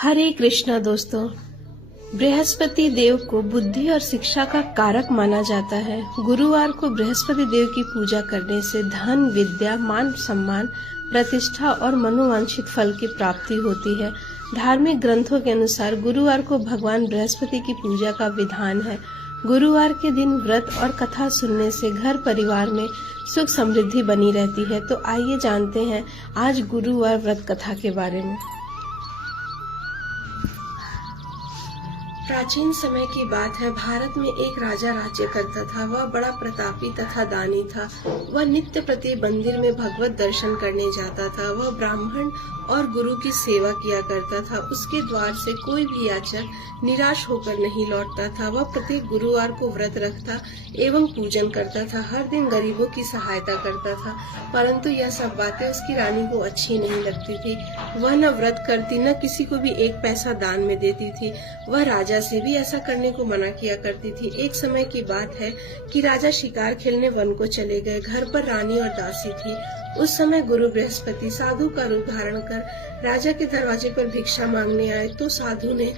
हरे कृष्णा दोस्तों। बृहस्पति देव को बुद्धि और शिक्षा का कारक माना जाता है। गुरुवार को बृहस्पति देव की पूजा करने से धन, विद्या, मान सम्मान, प्रतिष्ठा और मनोवांछित फल की प्राप्ति होती है। धार्मिक ग्रंथों के अनुसार गुरुवार को भगवान बृहस्पति की पूजा का विधान है। गुरुवार के दिन व्रत और कथा सुनने से घर परिवार में सुख समृद्धि बनी रहती है। तो आइए जानते हैं आज गुरुवार व्रत कथा के बारे में। प्राचीन समय की बात है। भारत में एक राजा राज्य करता था। वह बड़ा प्रतापी तथा दानी था। वह नित्य प्रति मंदिर में भगवत दर्शन करने जाता था। वह ब्राह्मण और गुरु की सेवा किया करता था। उसके द्वार से कोई भी याचक निराश होकर नहीं लौटता था। वह प्रत्येक गुरुवार को व्रत रखता एवं पूजन करता था। हर दिन गरीबों की सहायता करता था। परंतु यह सब बातें उसकी रानी को अच्छी नहीं लगती थी। वह न व्रत करती, न किसी को भी एक पैसा दान में देती थी। वह राजा से भी ऐसा करने को मना किया करती थी। एक समय की बात है कि राजा शिकार खेलने वन को चले गए। घर पर रानी और दासी थी। उस समय गुरु बृहस्पति साधु का रूप धारण कर राजा के दरवाजे पर भिक्षा मांगने आए। तो साधु ने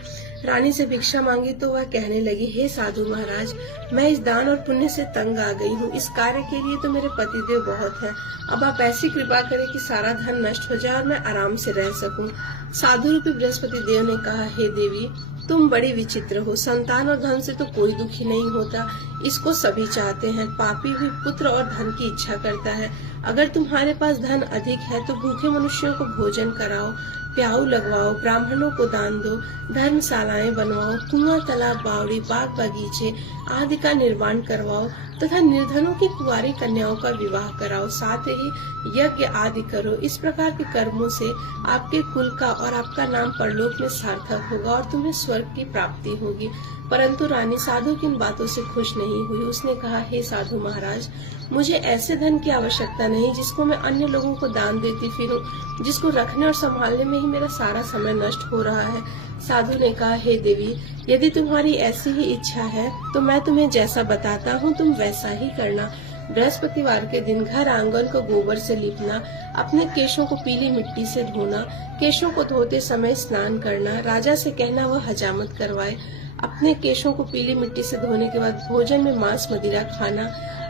रानी से भिक्षा मांगी तो वह कहने लगी, हे साधु महाराज, मैं इस दान और पुण्य से तंग आ गई हूँ। इस कार्य के लिए तो मेरे पतिदेव बहुत हैं। अब आप ऐसी कृपा करें कि सारा धन नष्ट हो जाए और मैं आराम से रह सकूं। साधु रूपी बृहस्पति देव ने कहा, हे देवी, तुम बड़ी विचित्र हो। संतान और धन से तो कोई दुखी नहीं होता, इसको सभी चाहते हैं। पापी भी पुत्र और धन की इच्छा करता है। अगर तुम्हारे पास धन अधिक है तो भूखे मनुष्यों को भोजन कराओ, प्याऊ लगवाओ, ब्राह्मणों को दान दो, धर्मशालाएं बनवाओ, कुआं, तालाब, बावड़ी, बाग बगीचे आदि का निर्माण करवाओ तथा निर्धनों की कुंवारी कन्याओं का विवाह कराओ। साथ ही यज्ञ आदि करो। इस प्रकार के कर्मों से आपके कुल का और आपका नाम परलोक में सार्थक होगा और तुम्हें स्वर्ग की प्राप्ति होगी। परंतु रानी साधु की इन बातों से खुश नहीं हुई। उसने कहा, हे साधु महाराज, मुझे ऐसे धन की आवश्यकता नहीं जिसको मैं अन्य लोगों को दान देती फिरूं, जिसको रखने और संभालने में ही मेरा सारा समय नष्ट हो रहा है। साधु ने कहा, हे देवी, यदि तुम्हारी ऐसी ही इच्छा है तो मैं तुम्हें जैसा बताता हूँ तुम वैसा ही करना। बृहस्पतिवार के दिन घर आंगन को गोबर से लीपना, अपने केशों को पीली मिट्टी से धोना, केशों को धोते समय स्नान करना, राजा से कहना वह हजामत करवाए। अपने केशों को पीली मिट्टी से धोने के बाद भोजन में मांस मदिरा खाना,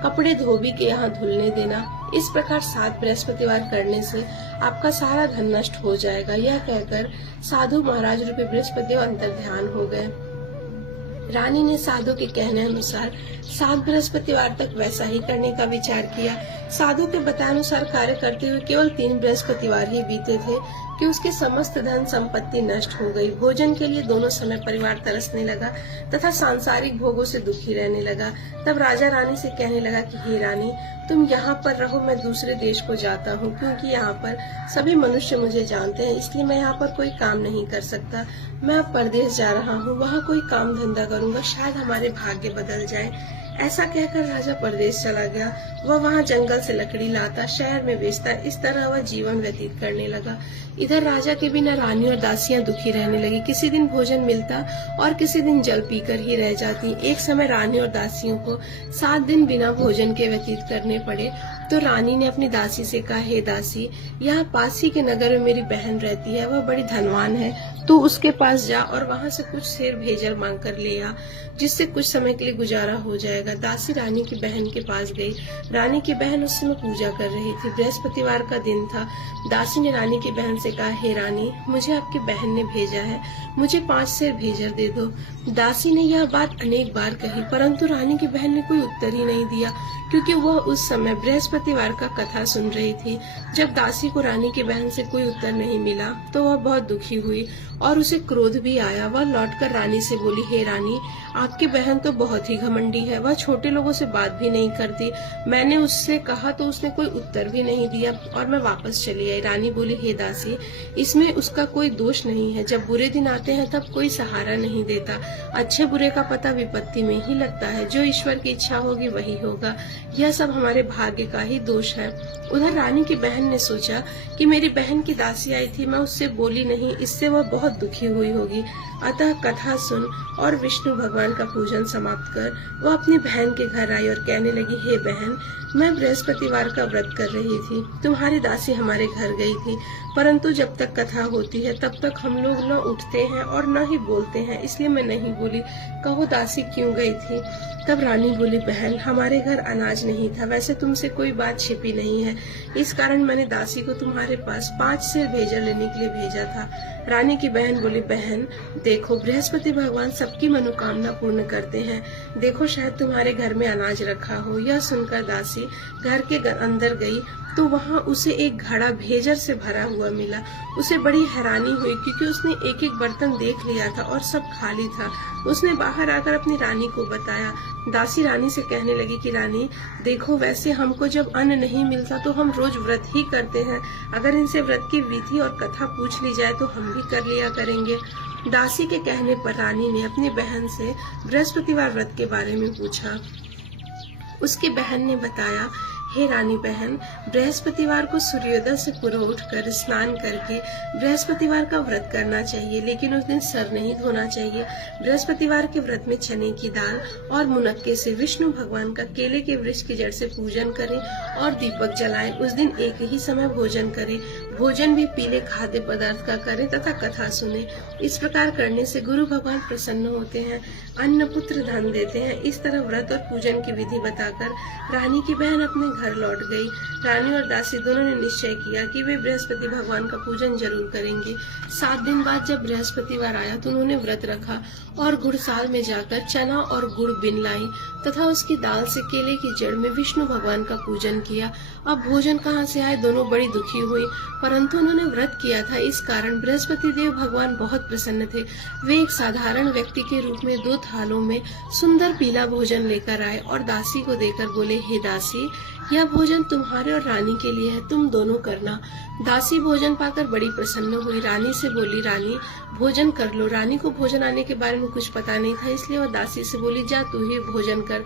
कपड़े धोबी के यहाँ धुलने देना। इस प्रकार 7 बृहस्पतिवार करने से आपका सारा धन नष्ट हो जाएगा। यह कहकर साधु महाराज रूपी बृहस्पति अंतर ध्यान हो गए। रानी ने साधु के कहने अनुसार 7 बृहस्पतिवार तक वैसा ही करने का विचार किया। साधु के बताए अनुसार कार्य करते हुए केवल 3 बृहस्पतिवार ही बीते थे कि उसके समस्त धन संपत्ति नष्ट हो गई। भोजन के लिए दोनों समय परिवार तरसने लगा तथा सांसारिक भोगों से दुखी रहने लगा। तब राजा रानी से कहने लगा कि हे रानी, तुम यहाँ पर रहो, मैं दूसरे देश को जाता हूँ, क्योंकि यहाँ पर सभी मनुष्य मुझे जानते हैं, इसलिए मैं यहाँ पर कोई काम नहीं कर सकता। मैं अब परदेश जा रहा हूँ, वहाँ कोई काम धंधा करूँगा, शायद हमारे भाग्य बदल जाए। ऐसा कहकर राजा परदेश चला गया। वह वहाँ जंगल से लकड़ी लाता, शहर में बेचता। इस तरह वह जीवन व्यतीत करने लगा। इधर राजा के बिना रानी और दासियां दुखी रहने लगी। किसी दिन भोजन मिलता और किसी दिन जल पीकर ही रह जाती। एक समय रानी और दासियों को 7 दिन बिना भोजन के व्यतीत करने पड़े। तो रानी ने अपनी दासी से कहा, हे दासी, यहाँ पास ही के नगर में मेरी बहन रहती है, वह बड़ी धनवान है, तो उसके पास जा और वहाँ से कुछ सेर भेजल मांग कर ले आ, जिससे कुछ समय के लिए गुजारा हो जाएगा। दासी रानी की बहन के पास गई। रानी की बहन उस समय पूजा कर रही थी। बृहस्पतिवार का दिन था। दासी ने रानी की बहन से कहा, हे रानी, मुझे आपकी बहन ने भेजा है, मुझे 5 सेर भेजर दे दो। दासी ने यह बात अनेक बार कही, परंतु रानी की बहन ने कोई उत्तर ही नहीं दिया, क्योंकि वह उस समय बृहस्पतिवार का कथा सुन रही थी। जब दासी को रानी की बहन से कोई उत्तर नहीं मिला तो वह बहुत दुखी हुई और उसे क्रोध भी आया। वह लौटकर रानी से बोली, हे रानी, आपकी बहन तो बहुत ही घमंडी है, वह छोटे लोगों से बात भी नहीं करती। मैंने उससे कहा तो उसने कोई उत्तर भी नहीं दिया और मैं वापस चली आई। रानी बोली, हे दासी, इसमें उसका कोई दोष नहीं है। जब बुरे दिन आते हैं तब कोई सहारा नहीं देता। अच्छे बुरे का पता विपत्ति में ही लगता है। जो ईश्वर की इच्छा होगी वही होगा। यह सब हमारे भाग्य का ही दोष है। उधर रानी की बहन ने सोचा कि मेरी बहन की दासी आई थी, मैं उससे बोली नहीं, इससे वह बहुत दुखी हुई होगी। अतः कथा सुन और विष्णु भगवान का पूजन समाप्त कर वह अपनी बहन के घर आई और कहने लगी, हे बहन, मैं बृहस्पतिवार का व्रत कर रही थी, तुम्हारी दासी हमारे घर गई थी, परंतु जब तक कथा होती है तब तक हम लोग न उठते हैं और न ही बोलते हैं, इसलिए मैं नहीं बोली। कहो दासी क्यों गई थी? तब रानी बोली, बहन हमारे घर अनाज नहीं था, वैसे तुमसे कोई बात छिपी नहीं है, इस कारण मैंने दासी को तुम्हारे पास 5 सेर भेजा लेने के लिए भेजा था। रानी की बहन बोली, बहन देखो बृहस्पति भगवान सबकी मनोकामना पूर्ण करते हैं, देखो शायद तुम्हारे घर में अनाज रखा हो। यह सुनकर दासी घर के अंदर गई तो वहाँ उसे एक घड़ा भेजर से भरा हुआ मिला। उसे बड़ी हैरानी हुई क्योंकि उसने एक एक बर्तन देख लिया था और सब खाली था। उसने बाहर आकर अपनी रानी को बताया। दासी रानी से कहने लगी कि रानी देखो, वैसे हमको जब अन्न नहीं मिलता तो हम रोज व्रत ही करते हैं, अगर इनसे व्रत की विधि और कथा पूछ ली जाए तो हम भी कर लिया करेंगे। दासी के कहने पर रानी ने अपनी बहन से बृहस्पतिवार व्रत के बारे में पूछा। उसकी बहन ने बताया, हे रानी बहन, बृहस्पतिवार को सूर्योदय से पूर्व उठकर स्नान करके बृहस्पतिवार का व्रत करना चाहिए, लेकिन उस दिन सर नहीं धोना चाहिए। बृहस्पतिवार के व्रत में चने की दाल और मुनक्के से विष्णु भगवान का केले के वृक्ष की जड़ से पूजन करें और दीपक जलाएं। उस दिन एक ही समय भोजन करें, भोजन भी पीले खाद्य पदार्थ का करें तथा कथा सुने। इस प्रकार करने से गुरु भगवान प्रसन्न होते हैं, अन्न पुत्र धन देते हैं। इस तरह व्रत और पूजन की विधि बताकर रानी की बहन अपने घर लौट गई। रानी और दासी दोनों ने निश्चय किया कि वे बृहस्पति भगवान का पूजन जरूर करेंगे। 7 दिन बाद जब बृहस्पतिवार आया तो उन्होंने व्रत रखा और गुड़साल में जाकर चना और गुड़ बिन लाई तथा उसकी दाल से केले की जड़ में विष्णु भगवान का पूजन किया। अब भोजन कहाँ से आए, दोनों बड़ी दुखी हुई, परंतु उन्होंने व्रत किया था, इस कारण बृहस्पति देव भगवान बहुत प्रसन्न थे। वे एक साधारण व्यक्ति के रूप में 2 थालों में सुंदर पीला भोजन लेकर आए और दासी को देकर बोले, हे दासी, यह भोजन तुम्हारे और रानी के लिए है, तुम दोनों करना। दासी भोजन पाकर बड़ी प्रसन्न हुई, रानी से बोली, रानी भोजन कर लो। रानी को भोजन आने के बारे में कुछ पता नहीं था, इसलिए वह दासी से बोली, जा तू ही भोजन कर।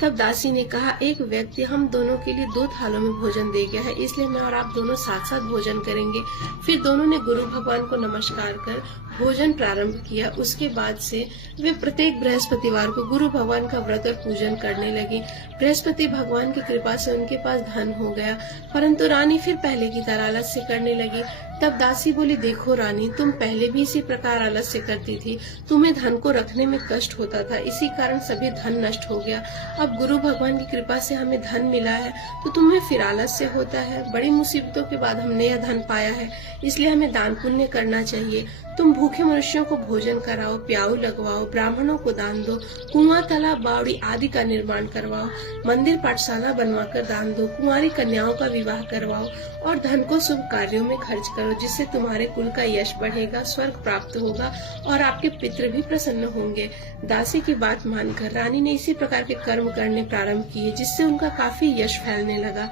तब दासी ने कहा, एक व्यक्ति हम दोनों के लिए 2 थालों में भोजन दे गया है, इसलिए मैं और आप दोनों साथ साथ भोजन करेंगे। फिर दोनों ने गुरु भगवान को नमस्कार कर भोजन प्रारंभ किया। उसके बाद से वे प्रत्येक बृहस्पतिवार को गुरु भगवान का व्रत और पूजन करने लगी। बृहस्पति भगवान की कृपा से उनके पास धन हो गया, परंतु रानी फिर पहले की तरह आलस्य करने लगी। तब दासी बोली, देखो रानी, तुम पहले भी इसी प्रकार आलस्य करती थी, तुम्हें धन को रखने में कष्ट होता था, इसी कारण सभी धन नष्ट हो गया। अब गुरु भगवान की कृपा से हमें धन मिला है तो तुम्हें फिर आलस्य होता है। बड़ी मुसीबतों के बाद हमने यह धन पाया है, इसलिए हमें दान पुण्य करना चाहिए। तुम भूखे मनुष्यों को भोजन कराओ, प्याऊ लगवाओ, ब्राह्मणों को दान दो, कुआं, तालाब, बावड़ी आदि का निर्माण करवाओ, मंदिर पाठशाला बनवाकर दान दो, कुंवारी कन्याओं का विवाह करवाओ और धन को शुभ कार्यों में खर्च करो, जिससे तुम्हारे कुल का यश बढ़ेगा, स्वर्ग प्राप्त होगा और आपके पितृ भी प्रसन्न होंगे। दासी की बात मानकर रानी ने इसी प्रकार के कर्म करने प्रारंभ किए, जिससे उनका काफी यश फैलने लगा।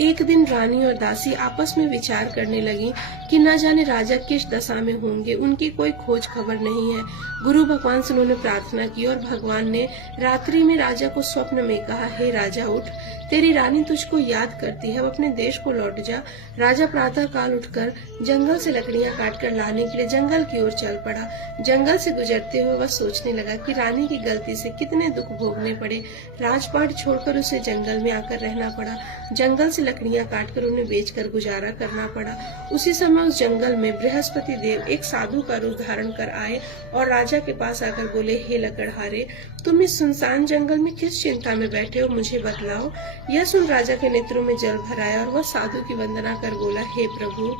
एक दिन रानी और दासी आपस में विचार करने लगी कि न जाने राजा किस दशा में होंगे, उनकी कोई खोज खबर नहीं है। गुरु भगवान से उन्होंने प्रार्थना की और भगवान ने रात्रि में राजा को स्वप्न में कहा, हे राजा उठ, तेरी रानी तुझको याद करती है, अब अपने देश को लौट जा। राजा प्रातः काल उठकर जंगल से लकड़ियां काटकर लाने के लिए जंगल की ओर चल पड़ा। जंगल से गुजरते हुए वह सोचने लगा कि रानी की गलती से कितने दुख भोगने पड़े। राजपाट छोड़कर उसे जंगल में आकर रहना पड़ा। जंगल से लकड़ियां काटकर उन्हें बेचकर गुजारा करना पड़ा। उसी समय उस जंगल में बृहस्पति देव एक साधु का रूप धारण कर आए और राजा के पास आकर बोले, हे लकड़हारे, तुम इस सुनसान जंगल में किस चिंता में बैठे हो, मुझे बतलाओ। यह सुन राजा के नेत्रों में जल भर आया और वह साधु की वंदना कर बोला, हे प्रभु,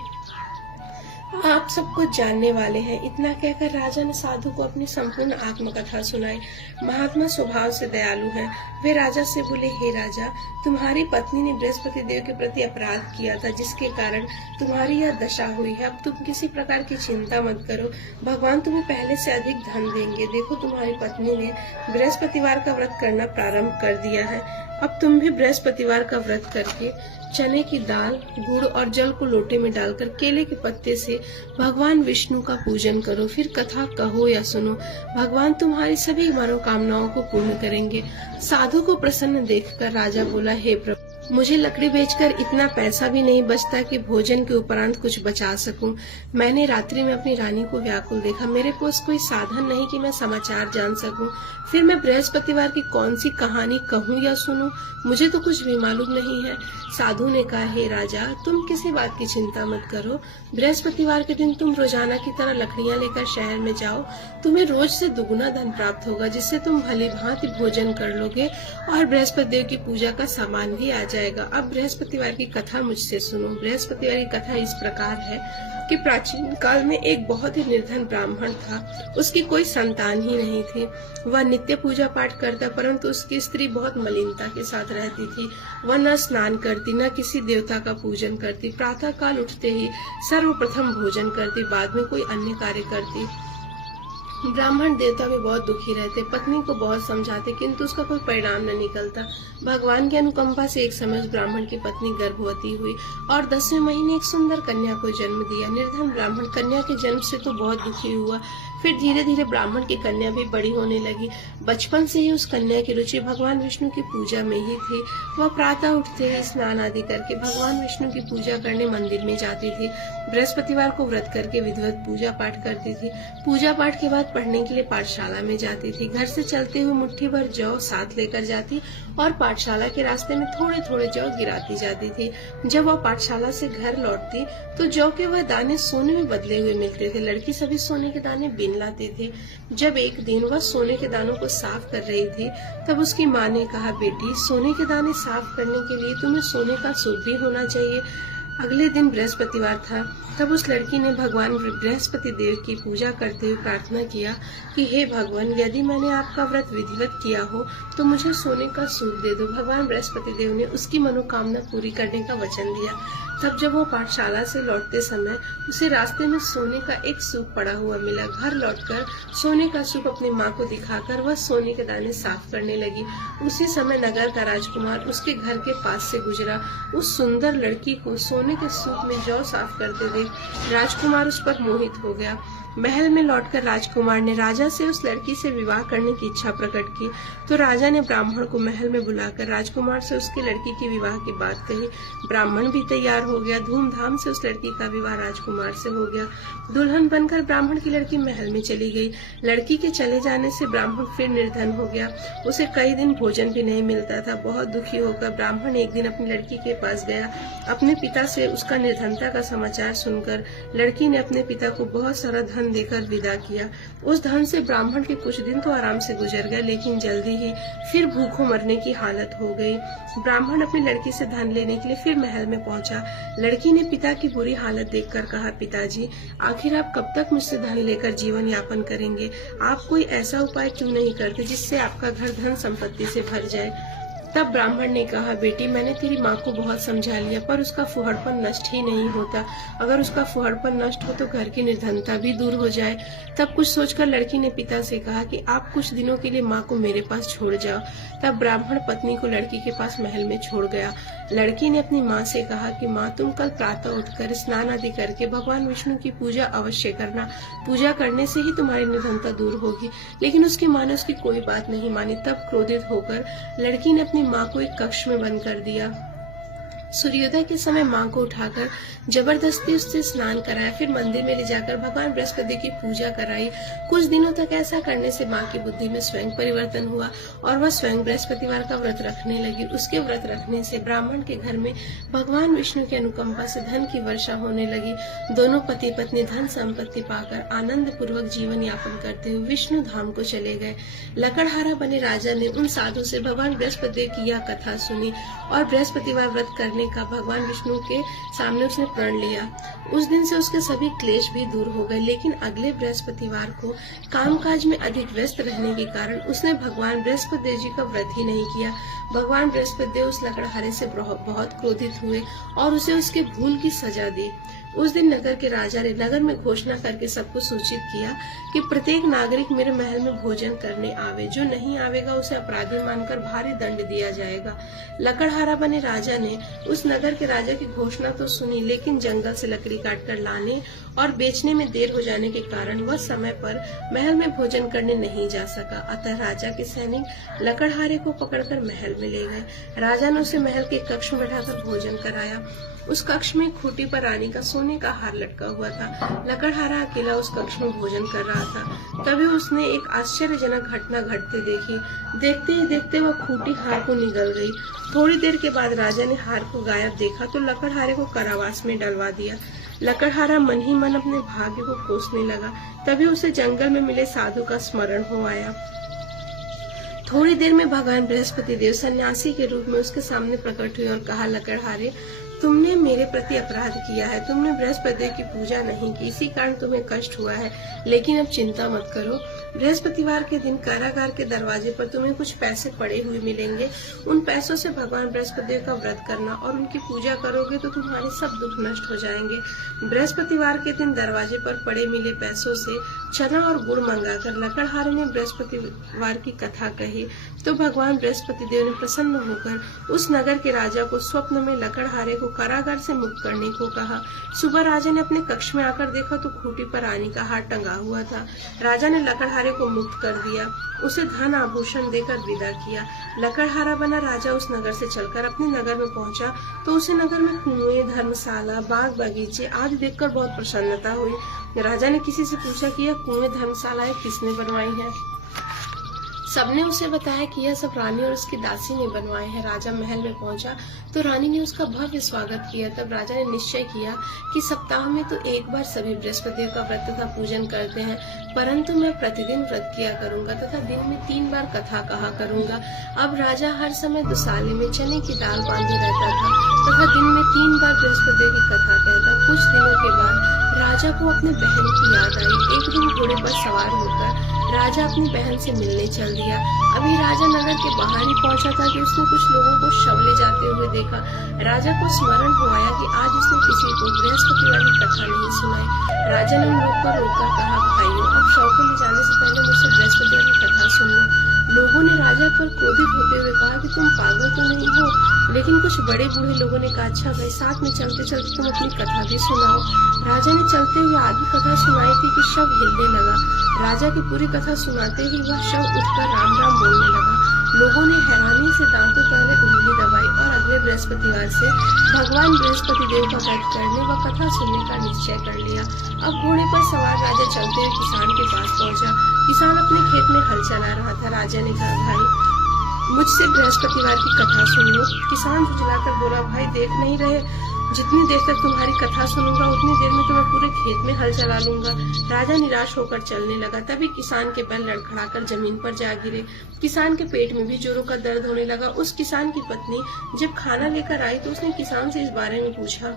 आप सब कुछ जानने वाले हैं। इतना कहकर राजा ने साधु को अपनी संपूर्ण आत्मकथा सुनाई। महात्मा स्वभाव से दयालु हैं। वे राजा से बोले, हे राजा, तुम्हारी पत्नी ने बृहस्पति देव के प्रति अपराध किया था, जिसके कारण तुम्हारी यह दशा हुई है। अब तुम किसी प्रकार की चिंता मत करो, भगवान तुम्हें पहले से अधिक धन देंगे। देखो, तुम्हारी पत्नी ने बृहस्पतिवार का व्रत करना प्रारंभ कर दिया है। अब तुम भी बृहस्पतिवार का व्रत करके चने की दाल, गुड़ और जल को लोटे में डालकर केले के पत्ते से भगवान विष्णु का पूजन करो। फिर कथा कहो या सुनो, भगवान तुम्हारी सभी मनोकामनाओं को पूर्ण करेंगे। साधु को प्रसन्न देखकर राजा बोला, हे प्रभु, मुझे लकड़ी बेचकर इतना पैसा भी नहीं बचता कि भोजन के उपरांत कुछ बचा सकूं। मैंने रात्रि में अपनी रानी को व्याकुल देखा। मेरे पास कोई साधन नहीं कि मैं समाचार जान सकूं। फिर मैं बृहस्पतिवार की कौन सी कहानी कहूं या सुनूं? मुझे तो कुछ भी मालूम नहीं है। साधु ने कहा, हे राजा, तुम किसी बात की चिंता मत करो। बृहस्पतिवार के दिन तुम रोजाना की तरह लकड़ियां लेकर शहर में जाओ। तुम्हें रोज से दुगुना धन प्राप्त होगा, जिससे तुम भली भांति भोजन कर लोगे और बृहस्पति देव की पूजा का सामान भी आ जाएगा। अब बृहस्पतिवार की कथा मुझसे सुनो। बृहस्पतिवार की कथा इस प्रकार है कि प्राचीन काल में एक बहुत ही निर्धन ब्राह्मण था। उसकी कोई संतान ही नहीं थी। वह नित्य पूजा पाठ करता, परंतु उसकी स्त्री बहुत मलिनता के साथ रहती थी। वह न स्नान करती, न किसी देवता का पूजन करती। प्रातः काल उठते ही सर्वप्रथम भोजन करती, बाद में कोई अन्य कार्य करती। ब्राह्मण देवता भी बहुत दुखी रहते, पत्नी को बहुत समझाते, किंतु उसका कोई परिणाम न निकलता। भगवान की अनुकंपा से एक समय उस ब्राह्मण की पत्नी गर्भवती हुई और 10वें महीने एक सुंदर कन्या को जन्म दिया। निर्धन ब्राह्मण कन्या के जन्म से तो बहुत दुखी हुआ। फिर धीरे धीरे ब्राह्मण की कन्या भी बड़ी होने लगी। बचपन से ही उस कन्या की रुचि भगवान विष्णु की पूजा में ही थी। वह प्रातः उठते ही स्नान आदि करके भगवान विष्णु की पूजा करने मंदिर में जाती थी। बृहस्पतिवार को व्रत करके विधिवत पूजा पाठ करती थी। पूजा पाठ के बाद पढ़ने के लिए पाठशाला में जाती थी। घर से चलते हुए मुट्ठी भर जौ साथ लेकर जाती और पाठशाला के रास्ते में थोड़े थोड़े जौ गिराती जाती थी। जब वह पाठशाला से घर लौटती तो जौ के वह दाने सोने में बदले हुए मिलते थे। लड़की सभी सोने के दाने बिन लाती थी। जब एक दिन वह सोने के दानों को साफ कर रही थी, तब उसकी माँ ने कहा, बेटी, सोने के दाने साफ करने के लिए तुम्हें सोने का सूप भी होना चाहिए। अगले दिन बृहस्पतिवार था। तब उस लड़की ने भगवान बृहस्पति देव की पूजा करते हुए प्रार्थना किया कि हे भगवान, यदि मैंने आपका व्रत विधिवत किया हो तो मुझे सोने का सूप दे दो। भगवान बृहस्पति देव ने उसकी मनोकामना पूरी करने का वचन दिया। तब जब वो पाठशाला से लौटते समय उसे रास्ते में सोने का एक सूप पड़ा हुआ मिला। घर लौटकर सोने का सूप अपनी माँ को दिखाकर वह सोने के दाने साफ करने लगी। उसी समय नगर का राजकुमार उसके घर के पास से गुजरा। उस सुंदर लड़की को सोने के सूप में जौ साफ करते देख राजकुमार उस पर मोहित हो गया। महल में लौटकर राजकुमार ने राजा से उस लड़की से विवाह करने की इच्छा प्रकट की। तो राजा ने ब्राह्मण को महल में बुलाकर राजकुमार से उसकी लड़की की विवाह की बात कही। ब्राह्मण भी तैयार हो गया। धूमधाम से उस लड़की का विवाह राजकुमार से हो गया। दुल्हन बनकर ब्राह्मण की लड़की महल में चली गई। लड़की के चले जाने से ब्राह्मण फिर निर्धन हो गया। उसे कई दिन भोजन भी नहीं मिलता था। बहुत दुखी होकर ब्राह्मण एक दिन अपनी लड़की के पास गया। अपने पिता से उसका निर्धनता का समाचार सुनकर लड़की ने अपने पिता को बहुत सारा धन देकर विदा किया। उस धन से ब्राह्मण के कुछ दिन तो आराम से गुजर गए, लेकिन जल्दी ही फिर भूखों मरने की हालत हो गई। ब्राह्मण अपनी लड़की से धन लेने के लिए फिर महल में पहुंचा। लड़की ने पिता की बुरी हालत देखकर कहा, पिताजी, आखिर आप कब तक मुझसे धन लेकर जीवन यापन करेंगे? आप कोई ऐसा उपाय क्यों नहीं करते जिससे आपका घर धन संपत्ति से भर जाए? तब ब्राह्मण ने कहा, बेटी, मैंने तेरी माँ को बहुत समझा लिया, पर उसका फुहड़पन नष्ट ही नहीं होता। अगर उसका फुहड़पन नष्ट हो तो घर की निर्धनता भी दूर हो जाए। तब कुछ सोचकर लड़की ने पिता से कहा कि आप कुछ दिनों के लिए माँ को मेरे पास छोड़ जाओ। तब ब्राह्मण पत्नी को लड़की के पास महल में छोड़ गया। लड़की ने अपनी माँ से कहा कि माँ, तुम कल प्रातः उठकर स्नान आदि करके भगवान विष्णु की पूजा अवश्य करना। पूजा करने से ही तुम्हारी निर्धनता दूर होगी। लेकिन उसकी माँ ने उसकी कोई बात नहीं मानी। तब क्रोधित होकर लड़की ने अपनी माँ को एक कक्ष में बंद कर दिया। सूर्योदय के समय माँ को उठाकर जबरदस्ती उससे स्नान कराया। फिर मंदिर में ले जाकर भगवान बृहस्पति की पूजा कराई। कुछ दिनों तक ऐसा करने से माँ की बुद्धि में स्वयं परिवर्तन हुआ और वह स्वयं बृहस्पतिवार का व्रत रखने लगी। उसके व्रत रखने से ब्राह्मण के घर में भगवान विष्णु की अनुकंपा से धन की वर्षा होने लगी। दोनों पति पत्नी धन संपत्ति पाकर आनंद पूर्वक जीवन यापन करते हुए विष्णु धाम को चले गए। लकड़हारा बने राजा ने उन साधु से भगवान बृहस्पति की यह कथा सुनी और बृहस्पतिवार व्रत करने का भगवान विष्णु के सामने उसने प्रण लिया। उस दिन से उसके सभी क्लेश भी दूर हो गए। लेकिन अगले बृहस्पतिवार को कामकाज में अधिक व्यस्त रहने के कारण उसने भगवान बृहस्पति देव जी का व्रत ही नहीं किया। भगवान बृहस्पति देव उस लकड़हारे से बहुत क्रोधित हुए और उसे उसके भूल की सजा दी। उस दिन नगर के राजा ने नगर में घोषणा करके सबको सूचित किया कि प्रत्येक नागरिक मेरे महल में भोजन करने आवे। जो नहीं आवेगा उसे अपराधी मानकर भारी दंड दिया जाएगा। लकड़हारा बने राजा ने उस नगर के राजा की घोषणा तो सुनी, लेकिन जंगल से लकड़ी काटकर लाने और बेचने में देर हो जाने के कारण वह समय पर महल में भोजन करने नहीं जा सका। अतः राजा के सैनिक लकड़हारे को पकड़कर महल में ले गए। राजा ने उसे महल के कक्ष में बैठाकर भोजन कराया। उस कक्ष में खूंटी पर रानी का सोने का हार लटका हुआ था। लकड़हारा अकेला उस कक्ष में भोजन कर रहा था। तभी उसने एक आश्चर्यजनक घटना घटते देखी। देखते ही देखते वह खूंटी हार को निगल गई। थोड़ी देर के बाद राजा ने हार को गायब देखा तो लकड़हारे को कारावास में डलवा दिया। लकड़हारा मन ही मन अपने भाग्य को कोसने लगा। तभी उसे जंगल में मिले साधु का स्मरण हो आया। थोड़ी देर में भगवान बृहस्पति देव सन्यासी के रूप में उसके सामने प्रकट हुए और कहा, लकड़हारे, तुमने मेरे प्रति अपराध किया है। तुमने बृहस्पति की पूजा नहीं की, इसी कारण तुम्हें कष्ट हुआ है। लेकिन अब चिंता मत करो। बृहस्पतिवार के दिन कारागार के दरवाजे पर तुम्हें कुछ पैसे पड़े हुए मिलेंगे। उन पैसों से भगवान बृहस्पति का व्रत करना और उनकी पूजा करोगे तो तुम्हारे सब दुख नष्ट हो जाएंगे। बृहस्पतिवार के दिन दरवाजे पर पड़े मिले पैसों से चना और गुड़ मंगाकर लकड़हारे ने बृहस्पतिवार की कथा कही तो भगवान बृहस्पति देव ने प्रसन्न होकर उस नगर के राजा को स्वप्न में लकड़हारे को कारागार से मुक्त करने को कहा। सुबह राजा ने अपने कक्ष में आकर देखा तो खूंटी पर रानी का हार टंगा हुआ था। राजा ने लकड़हारे को मुक्त कर दिया, उसे धन आभूषण देकर विदा किया। लकड़हारा बना राजा उस नगर से चलकर अपने नगर में पहुंचा तो उसे नगर में कुएं, धर्मशाला, बाग बगीचे आदि देखकर बहुत प्रसन्नता हुई। राजा ने किसी से पूछा कि यह कुएं, धर्मशालाएं किसने बनवाई हैं? सबने उसे बताया कि यह सब रानी और उसकी दासी ने बनवाए हैं। राजा महल में पहुंचा तो रानी ने उसका भव्य स्वागत किया। तब राजा ने निश्चय किया कि सप्ताह में तो एक बार सभी बृहस्पति का व्रत तथा पूजन करते हैं, परंतु मैं प्रतिदिन व्रत किया करूंगा तथा दिन में 3 बार कथा कहा करूंगा। अब राजा हर समय दुसाले में चने की दाल बांधे रहता था तथा दिन में 3 बार बृहस्पति की कथा कहता। कुछ दिनों के बाद राजा को अपने बहन की याद आई। एक दिन घोड़े पर सवार होकर राजा अपनी बहन से मिलने चल दिया। अभी राजा नगर के बाहर ही पहुंचा था कि उसने कुछ लोगों को शव ले जाते हुए देखा। राजा को स्मरण हो आया कि आज उसने किसी को बृहस्पतिवार की कथा नहीं सुनाई। राजा ने उन लोग को रोककर कहा, भाइयों, अब शव को ले जाने से पहले मुझसे बृहस्पतिवार की कथा सुन लो। लोगों ने राजा पर क्रोधित होते हुए कहा कि तुम पागल तो नहीं हो? लेकिन कुछ बड़े बूढ़े लोगों ने कहा, अच्छा भाई, साथ में चलते चलते तुम अपनी कथा भी सुनाओ। राजा ने चलते हुए आधी कथा सुनाई थी कि शव हिलने लगा। राजा की पूरी कथा सुनाते ही वह शव उठकर राम राम बोलने लगा। लोगों ने हैरानी से दांतों तले उंगली दबाई और अगले बृहस्पतिवार से भगवान बृहस्पति देव का व्रत करने व कथा सुनने का निश्चय कर लिया। अब घोड़े पर सवार राजा चलते हुए किसान के पास पहुंचा। किसान अपने खेत में हल चला रहा था। राजा ने कहा, भाई, मुझसे बृहस्पतिवार की कथा सुन लो। किसान झुझलाकर बोला, भाई, देख नहीं रहे, जितनी देर तक तुम्हारी कथा सुनूंगा उतनी देर में तुम्हें पूरे खेत में हल चला लूंगा। राजा निराश होकर चलने लगा। तभी किसान के पैर लड़खड़ाकर जमीन पर जा गिरे। किसान के पेट में भी जोरों का दर्द होने लगा। उस किसान की पत्नी जब खाना लेकर आई तो उसने किसान से इस बारे में पूछा।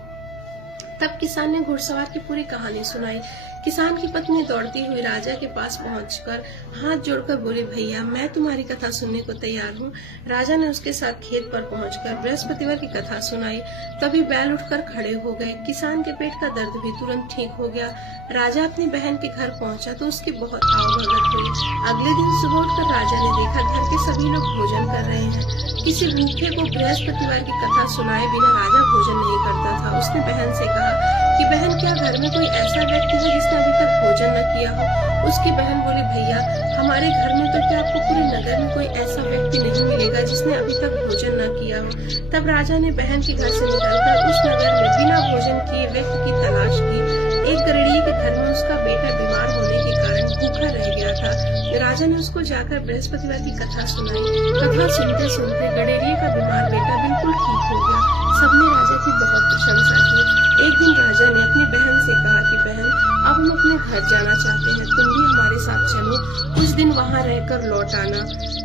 तब किसान ने घुड़सवार की पूरी कहानी सुनाई। किसान की पत्नी दौड़ती हुई राजा के पास पहुंचकर हाथ जोड़कर बोली, भैया, मैं तुम्हारी कथा सुनने को तैयार हूँ। राजा ने उसके साथ खेत पर पहुंचकर बृहस्पतिवार की कथा सुनाई। तभी बैल उठकर खड़े हो गए। किसान के पेट का दर्द भी तुरंत ठीक हो गया। राजा अपनी बहन के घर पहुंचा तो उसकी बहुत आवभगत हुई। अगले दिन सुबह उठकर राजा ने देखा घर के सभी लोग भोजन कर रहे हैं। किसी भूखे को बृहस्पतिवार की कथा सुनाए बिना राजा भोजन नहीं करता था। उसने बहन से कहा कि बहन, क्या घर में कोई ऐसा व्यक्ति है जिसने अभी तक भोजन न किया हो? उसकी बहन बोली, भैया, हमारे घर में तो क्या आपको पूरे नगर में कोई ऐसा व्यक्ति नहीं मिलेगा जिसने अभी तक भोजन न किया हो। तब राजा ने बहन के घर से निकलकर उस नगर में बिना भोजन किए व्यक्ति की तलाश की। एक गृहिणी के घर में उसका बेटा बीमार होने के कारण भूखा रह गया था। राजा ने उसको जाकर बृहस्पतिवार की कथा सुनाई। कथा सुनते सुनते गडेरिये का बीमार बेटा बिल्कुल ठीक हो गया। सबने राजा की बहुत प्रशंसा की। एक दिन राजा ने अपनी बहन से कहा कि बहन, अब हम अपने घर जाना चाहते हैं, तुम भी हमारे साथ चलो, कुछ दिन वहाँ रहकर लौट आना।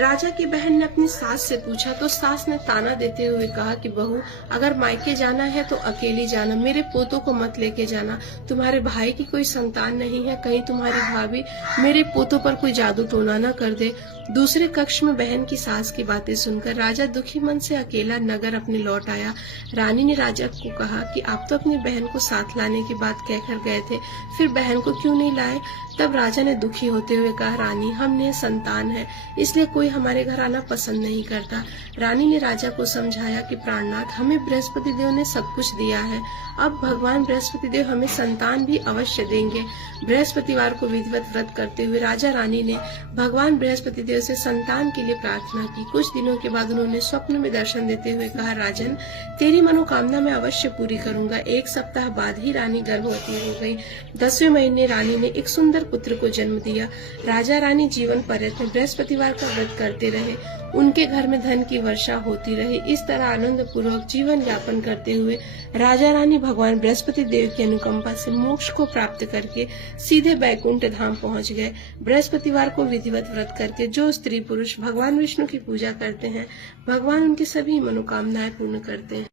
राजा की बहन ने अपनी सास से पूछा तो सास ने ताना देते हुए कहा कि बहू, अगर मायके जाना है तो अकेली जाना, मेरे पोतों को मत लेके जाना। तुम्हारे भाई की कोई संतान नहीं है, कहीं तुम्हारी भाभी मेरे पोतों पर कोई जादू टोना न कर दे। दूसरे कक्ष में बहन की सास की बातें सुनकर राजा दुखी मन से अकेला नगर अपने लौट आया। रानी ने राजा को कहा कि आप तो अपनी बहन को साथ लाने की बात कहकर गए थे, फिर बहन को क्यों नहीं लाए? तब राजा ने दुखी होते हुए कहा, रानी, हम ने संतान है, इसलिए कोई कोई हमारे घर आना पसंद नहीं करता। रानी ने राजा को समझाया कि प्राणनाथ, हमें बृहस्पति देव ने सब कुछ दिया है, अब भगवान बृहस्पति देव हमें संतान भी अवश्य देंगे। बृहस्पतिवार को विधिवत व्रत करते हुए राजा रानी ने भगवान बृहस्पति देव से संतान के लिए प्रार्थना की। कुछ दिनों के बाद उन्होंने स्वप्न में दर्शन देते हुए कहा, राजन, तेरी मनोकामना मैं अवश्य पूरी करूंगा। 1 सप्ताह बाद ही रानी गर्भवती हो गई। 10वें महीने रानी ने एक सुंदर पुत्र को जन्म दिया। राजा रानी जीवन पर्यंत बृहस्पतिवार का व्रत करते रहे। उनके घर में धन की वर्षा होती रही। इस तरह आनंद पूर्वक जीवन यापन करते हुए राजा रानी भगवान बृहस्पति देव की अनुकंपा से मोक्ष को प्राप्त करके सीधे बैकुंठ धाम पहुंच गए। बृहस्पतिवार को विधिवत व्रत करके जो स्त्री पुरुष भगवान विष्णु की पूजा करते हैं, भगवान उनकी सभी मनोकामनाएं पूर्ण करते हैं।